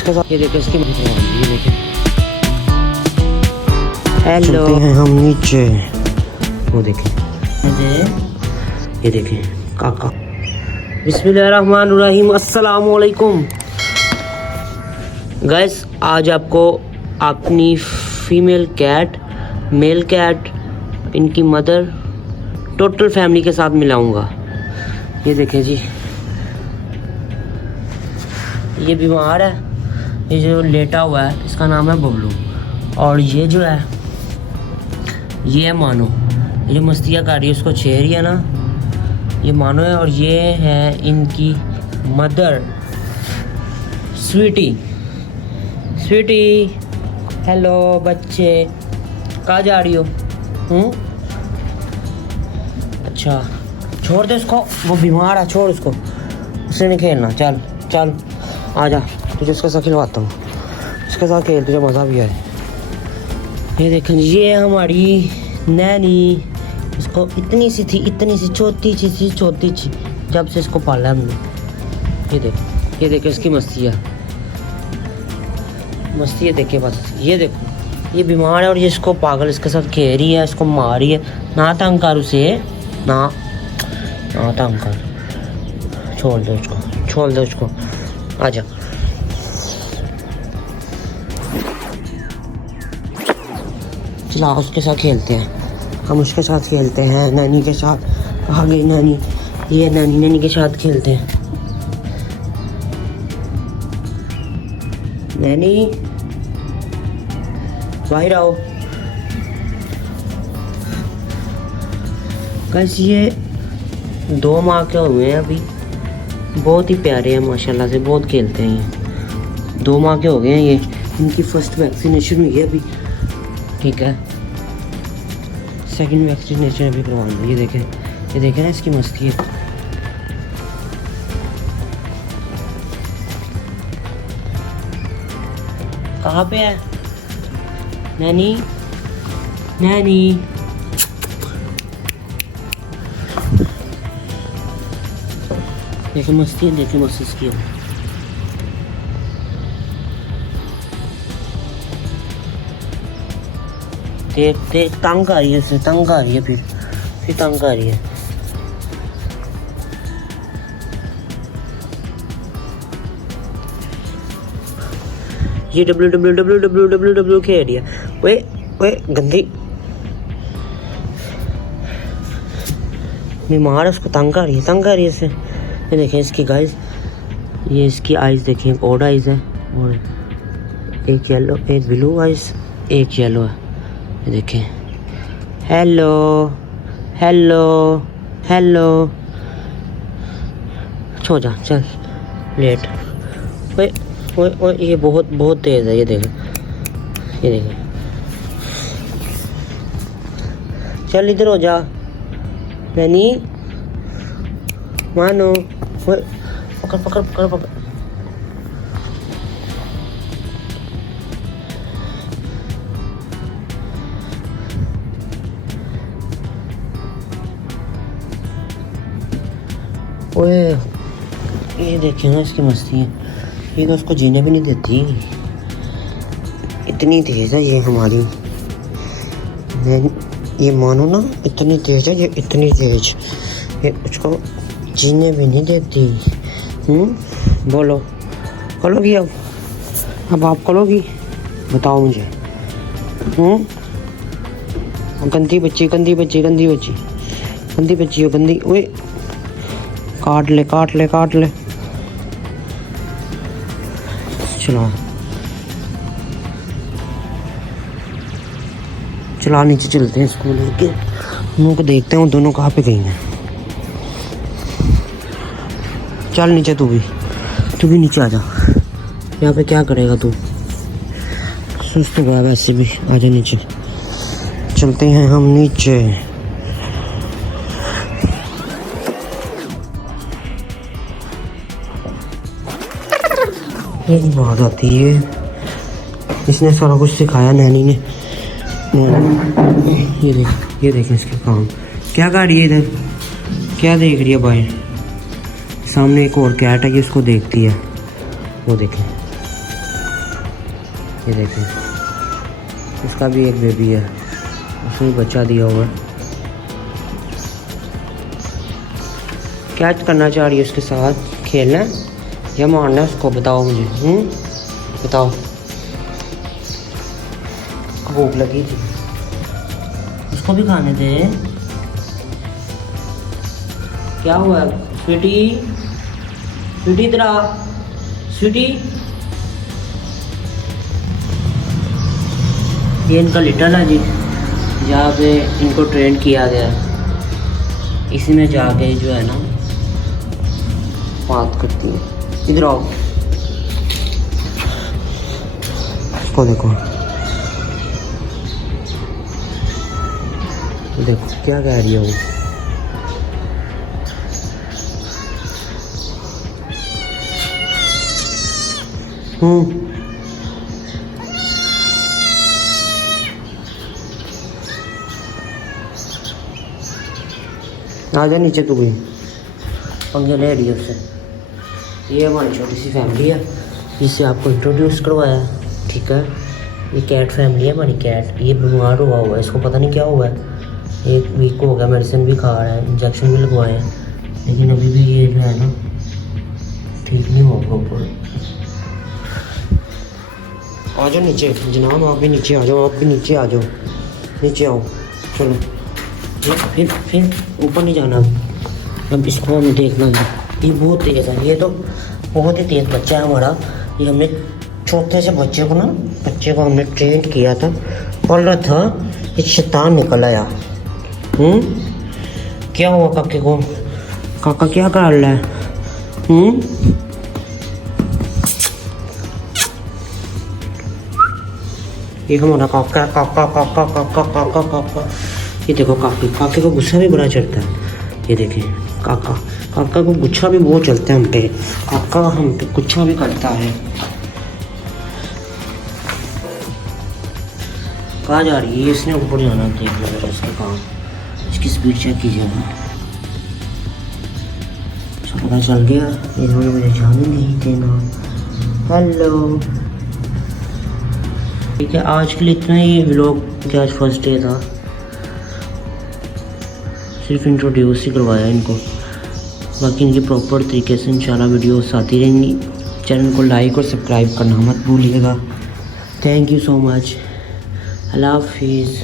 इसके साथ ये देखें इसकी ये देखें। हेलो हैं हम नीचे, वो देखें ये देखें काका। बिस्मिल्लाहिर्रहमानिर्रहीम, अस्सलाम वालेकुम गाइस। आज आपको अपनी फीमेल कैट, मेल कैट, इनकी मदर, टोटल फैमिली के साथ मिलाऊंगा। ये देखें जी, ये बीमार है, ये जो लेटा हुआ है इसका नाम है बबलू। और ये जो है ये है मानो, ये जो मस्तियाँ कर रही है उसको छेड़ रही है ना, ये मानो है। और ये है इनकी मदर स्वीटी। स्वीटी हेलो बच्चे, कहाँ जा रही हो? अच्छा छोड़ दे उसको, वो बीमार है, छोड़ उसको, उससे नहीं खेलना। चल चल आ जा, तुझे उसके साथ खिलवाता हूँ, उसके साथ खेल, तुझे मज़ा भी आए। ये देखें, ये हमारी नैनी, इसको इतनी सी थी, इतनी सी छोटी सी जब से इसको पाला हमने। ये देख इसकी मस्ती है देखे बस। ये देखो ये बीमार है और ये इसको पागल इसके साथ खेल रही है, इसको मार रही है। ना तंग कर उसे, ना तंग कर, छोड़ दे उसको, आजा। चला उसके साथ खेलते हैं, हम उसके साथ खेलते हैं, नैनी के साथ। कहाँ गई नैनी? ये नैनी के साथ खेलते हैं। नैनी बाहर आओ। कैसे ये 2 माह के हुए हैं अभी, बहुत ही प्यारे हैं माशाल्लाह से, बहुत खेलते हैं ये। 2 माह के हो गए हैं ये, इनकी फर्स्ट वैक्सीनेशन हुई है अभी, ठीक है। सेकंड वैक्सीनेशन अभी करवाना। ये देखें ना इसकी मस्ती है। कहाँ पे है नैनी? देखे मस्ती है, देखे मस्ती इसकी है। देख तंग आ रही है, फिर तंग आ रही है। ये डब्ल्यू खेल रही है। ओए गंदी बीमार है, उसको तंग आ रही है इससे। ये देखें इसकी गाइस, ये इसकी आइज देखें, एक और आइज है और एक येलो, एक ब्लू आइज, एक येलो है। ये देखें, हेलो छो जा, चल लेट। ओए ये बहुत तेज है। ये देखें चल इधर हो जा नैनी, मानो। पकड़। ओए ये देखें ना इसकी मस्ती है, ये तो उसको जीने भी नहीं देती, इतनी तेज है ये हमारी। ये मानो ना, इतनी तेज है ये, इतनी तेज, ये उसको जीने भी नहीं देती। बोलो करोगी? अब आप करोगी? बताओ मुझे। गंदी बच्ची हो, गंदी। ओए काट ले। चला नीचे चलते हैं स्कूल के, उनको देखते हैं वो दोनों कहाँ पे गई हैं। चल नीचे, तू भी नीचे आ जा। यहाँ पे क्या करेगा तू? सुस्त हो गया वैसे भी, आ जा नीचे। चलते हैं हम नीचे। ये बात आती है, इसने सारा कुछ सिखाया नैनी ने। ये देखें इसके काम, क्या कर रही है इधर, क्या देख रही है बाहर? सामने एक और कैट है, ये उसको देखती है, वो देखें। ये देखें, इसका भी एक बेबी है, उसने बच्चा दिया हुआ है। क्या करना चाह रही है उसके साथ? खेलना है या मारना है उसको? बताओ मुझे, बताओ। भूख लगी थी, उसको भी खाने दे। क्या हुआ स्वीटी? स्वीटी इधर आ, स्वीटी। ये इनका लिटल है जी, जहाँ पे इनको ट्रेन किया गया है। इसी में जाके जो है ना बात करती है। इधर आओ, इसको देखो, देखो क्या कह रही है वो। आजा नीचे, तू भी पंगे ले रही है उससे। ये हमारी छोटी सी फैमिली है जिससे आपको इंट्रोड्यूस करवाया है, ठीक है। ये कैट फैमिली है हमारी। कैट ये बीमार हुआ है, इसको पता नहीं क्या हुआ है। 1 वीक हो गया, मेडिसिन भी खा रहा है, इंजेक्शन भी लगवाए हैं, लेकिन अभी भी ये जो है ना ठीक नहीं हुआ प्रॉपर। आ जाओ नीचे जनाब, आप भी नीचे आ जाओ, आप भी नीचे आ जाओ, नीचे आओ। चलो फिर ऊपर नहीं जाना। अब इसको हमें देखना है, ये बहुत तेज़ है, ये तो बहुत ही तेज़ बच्चा है हमारा। ये हमने छोटे से बच्चे को हमने ट्रेन किया था, पल रहा था, ये शैतान निकल आया। क्या हुआ काके को? काका क्या कर रहा है? ये हमारा काका काका काका काका काका काका। ये देखो काके को गुस्सा भी बड़ा चढ़ता है। ये देखें काका को गुस्सा भी बहुत चलता है हम पे। काका हम पे गुस्सा भी करता है। कहाँ जा रही है? इसने ऊपर जाना, देख लो इसका काम, इसकी स्पीड चेक कीजिए। पता चल गया, इन्होंने मुझे जाने नहीं देना। हेलो, ठीक है, आज के लिए इतना ही व्लॉग। क्या आज फर्स्ट डे था, सिर्फ इंट्रोड्यूस ही करवाया इनको। बाकी इनकी प्रॉपर तरीके से इंशाल्लाह वीडियोस आती रहेंगी। चैनल को लाइक और सब्सक्राइब करना मत भूलिएगा। Thank you so much. अल्लाह हाफिज़।